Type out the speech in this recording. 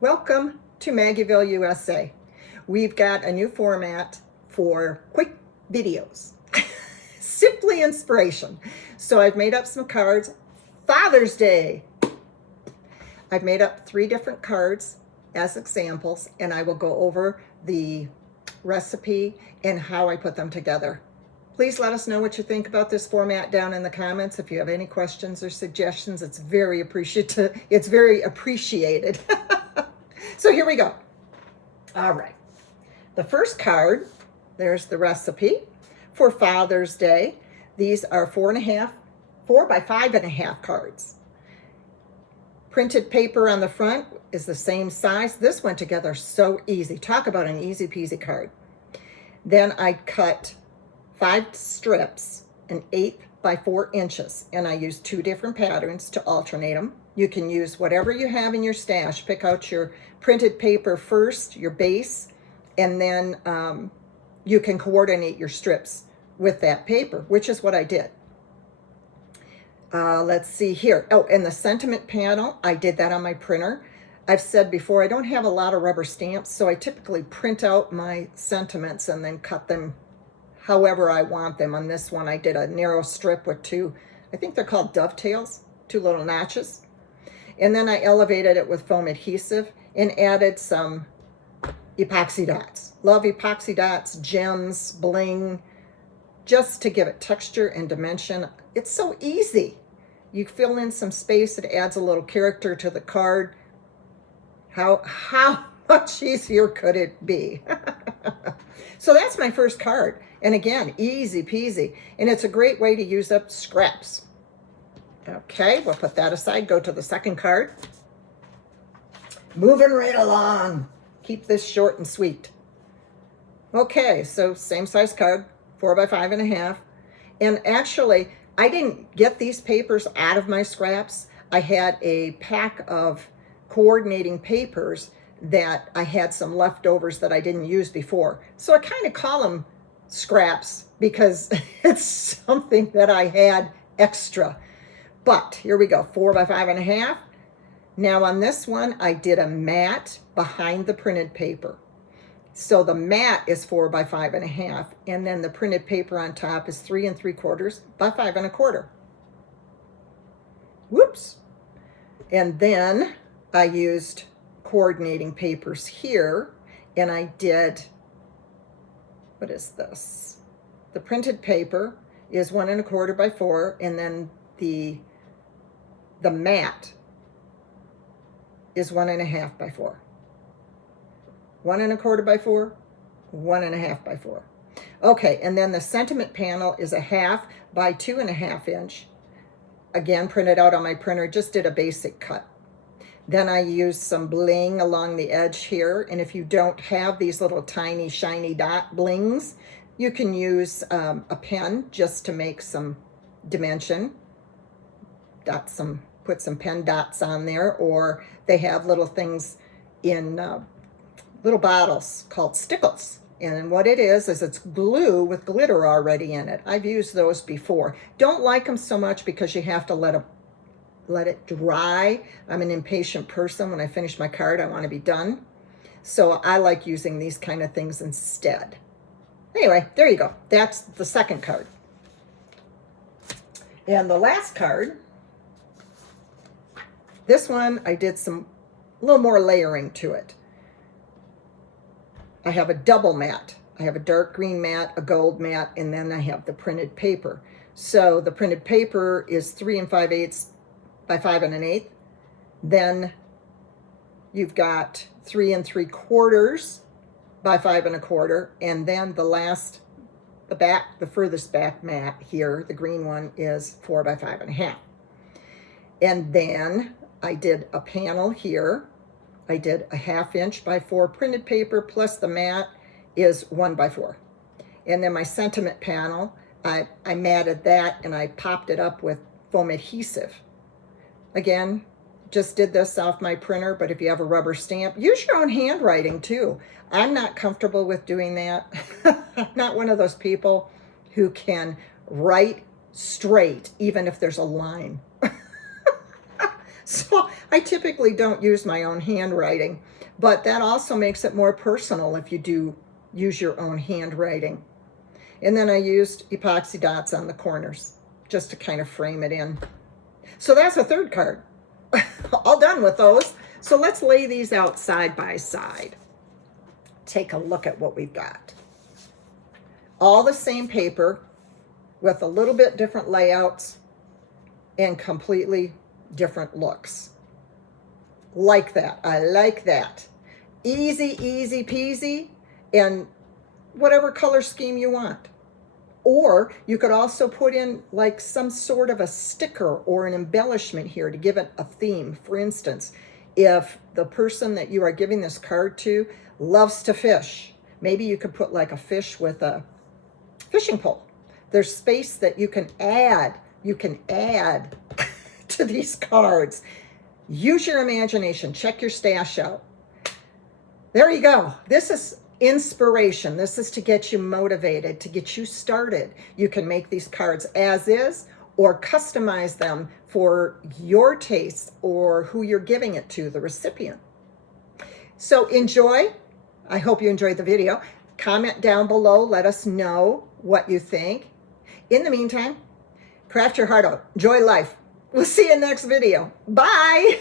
Welcome to Maggieville, USA. We've got a new format for quick videos. Simply inspiration. So I've made up some cards. Father's Day. I've made up 3 different cards as examples, and I will go over the recipe and how I put them together. Please let us know what you think about this format down in the comments. If you have any questions or suggestions, it's very appreciated. So here we go. All right. The first card, there's the recipe for Father's Day. These are 4 by 5.5 cards. Printed paper on the front is the same size. This went together so easy. Talk about an easy peasy card. Then I cut 5 strips, an 1/8 by 4 inches, and I used 2 different patterns to alternate them. You can use whatever you have in your stash. Pick out your printed paper first, your base, and then you can coordinate your strips with that paper, which is what I did. Let's see here. Oh, and the sentiment panel, I did that on my printer. I've said before, I don't have a lot of rubber stamps, so I typically print out my sentiments and then cut them however I want them. On this one, I did a narrow strip with 2, I think they're called dovetails, 2 little notches. And then I elevated it with foam adhesive and added some epoxy dots. Love epoxy dots, gems, bling, just to give it texture and dimension. It's so easy. You fill in some space, it adds a little character to the card. How much easier could it be? So that's my first card. And again, easy peasy. And it's a great way to use up scraps. Okay, we'll put that aside. Go to the second card. Moving right along. Keep this short and sweet. Okay, so same size card, 4 by 5.5. And actually, I didn't get these papers out of my scraps. I had a pack of coordinating papers that I had some leftovers that I didn't use before. So I kind of call them scraps because it's something that I had extra. But here we go, 4 by 5.5. Now on this one, I did a mat behind the printed paper. So the mat is 4 by 5.5, and then the printed paper on top is 3 3/4 by 5 1/4. Whoops. And then I used coordinating papers here, and I did, what is this? The printed paper is 1 1/4 by 4, and then the mat is 1 1/2 by 4. 1 1/4 by 4, 1 1/2 by 4. Okay, and then the sentiment panel is 1/2 by 2.5 inch. Again, printed out on my printer, just did a basic cut. Then I used some bling along the edge here, and if you don't have these little tiny shiny dot blings, you can use a pen just to make some dimension. Put some pen dots on there, or they have little things in little bottles called stickles. And what it is it's glue with glitter already in it. I've used those before. Don't like them so much because you have to let it dry. I'm an impatient person. When I finish my card, I want to be done. So I like using these kind of things instead. Anyway, there you go. That's the second card. And the last card, this one I did a little more layering to it. I have a double mat. I have a dark green mat, a gold mat, and then I have the printed paper. So the printed paper is 3 5/8 by 5 1/8. Then you've got 3 3/4 by 5 1/4, and then the furthest back mat here, the green one, is 4 by 5.5. And then I did a panel here. I did a 1/2 inch by 4 printed paper, plus the mat is 1 by 4. And then my sentiment panel, I matted that and I popped it up with foam adhesive. Again, just did this off my printer, but if you have a rubber stamp, use your own handwriting too. I'm not comfortable with doing that. I'm not one of those people who can write straight even if there's a line. So I typically don't use my own handwriting, but that also makes it more personal if you do use your own handwriting. And then I used epoxy dots on the corners just to kind of frame it in. So that's a third card. All done with those. So let's lay these out side by side. Take a look at what we've got. All the same paper with a little bit different layouts and completely different looks. Like that. I like that. Easy, easy peasy, and whatever color scheme you want. Or you could also put in like some sort of a sticker or an embellishment here to give it a theme. For instance, if the person that you are giving this card to loves to fish, maybe you could put like a fish with a fishing pole. There's space that you can add to these cards. Use your imagination. Check your stash out. There you go. This is inspiration. This is to get you motivated, to get you started. You can make these cards as is or customize them for your taste or who you're giving it to, the recipient. So enjoy. I hope you enjoyed the video. Comment down below. Let us know what you think. In the meantime, craft your heart out. Enjoy life. We'll see you in the next video. Bye.